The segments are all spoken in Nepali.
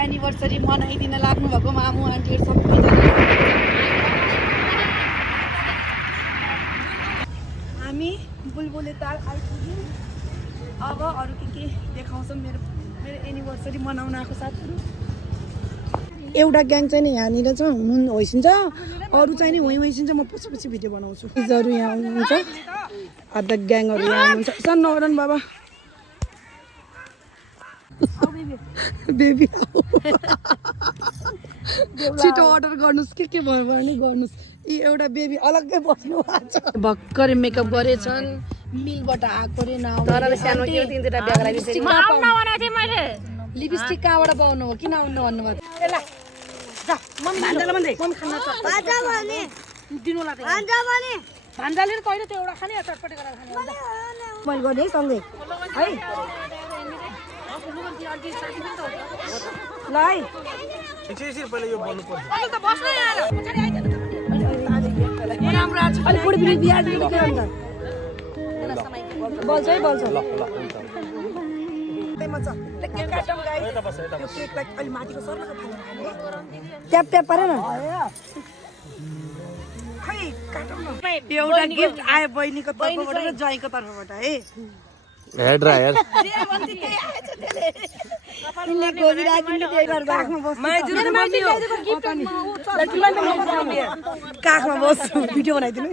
एनिभर्सरी मनाइदिन लाग्नु भएको मामु आन्टीहरू सबैजना हामी बुलबुले ताल आइपुग्यौँ। अब अरू के देखाउँछौँ मेरो एनिभर्सरी मनाउन आएको साथीहरू। एउटा ग्याङ चाहिँ नि यहाँनिर छ हुनु होइसिन्छ, अरू चाहिँ नि होइसिन्छ। म पछि पछि भिडियो बनाउँछु। फिजहरू यहाँ हुनुहुन्छ, आधा ग्याङहरू यहाँ हुनुहुन्छ। सन नौरन बाबा बेबी छिटो अर्डर गर्नुहोस् के भयो भने गर्नुहोस्। यी एउटा बेबी अलग्गै बस्नु भएको छ। भर्खरै मेकअप गरेछन्, मिलबाट आएको रे लिपस्टिक कहाँबाट पाउनु हो, किन आउनु भन्नुभयो? भान्जाले कहिले त्यो एउटा खाने चटपटे गरेर खाने मैले गर्ने सँगै है ल है बल्छ है बल्छ ट्याप ट्याप पारेन एउटा गिफ्ट आयो बहिनीको तर्फबाट र ज्वाइँको तर्फबाट है। हेयर ड्रायर काखमा बस्छु भिडियो बनाइदिनु।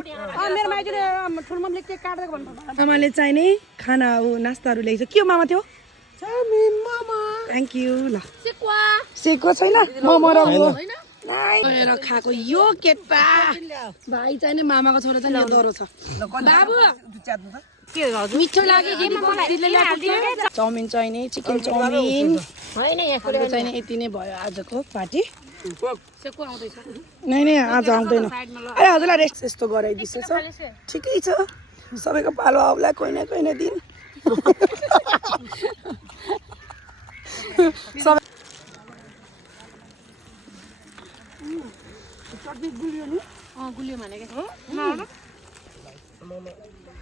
आमाले चाहिने खाना हो नास्ताहरू ल्याइछ। के हो मामा त्यो? Thank you. ल सेको छैन मोमो र खाएको यो केटा भाइ चाहिने मामाको छोरा चाहिँ यो डरो छ। बाबु मिठो लाग्यो। चाउमिन चाहिने चिकन चाउमिन चाहिने यति नै भयो आजको पार्टी। नै नै आज आउँदैन। ए हजुरलाई रेस्ट यस्तो गराइदिएको छ, ठिकै छ। सबैको पालो आउला कोही न दिन।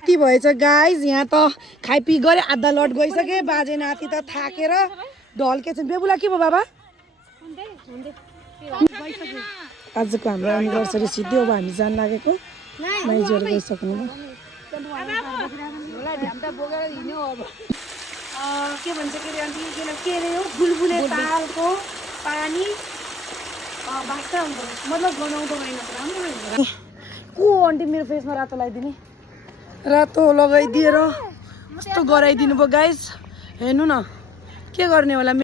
के भएछ गाइज, यहाँ त खाइपी गरे आधा लट गइसके। बाजे नाति त थाकेर ढल्केछन्। बेबुला के भयो बाबा? आजको हाम्रो एनिभर्सरी सिद्धि। अब हामी जान लागेको माइजहरू गइसक्नु भयो। के भन्छ के अरे आन्टी के अरे हो बुलबुले तालको पानी बास्ता हुन्छ मतलब गनाउँदो होइन राम्रो को आन्टी मेरो फेसमा रातो लगाइदिने रातो लगाइदिएर कस्तो गराइदिनु भयो गाइस। हेर्नु न के गर्ने होला।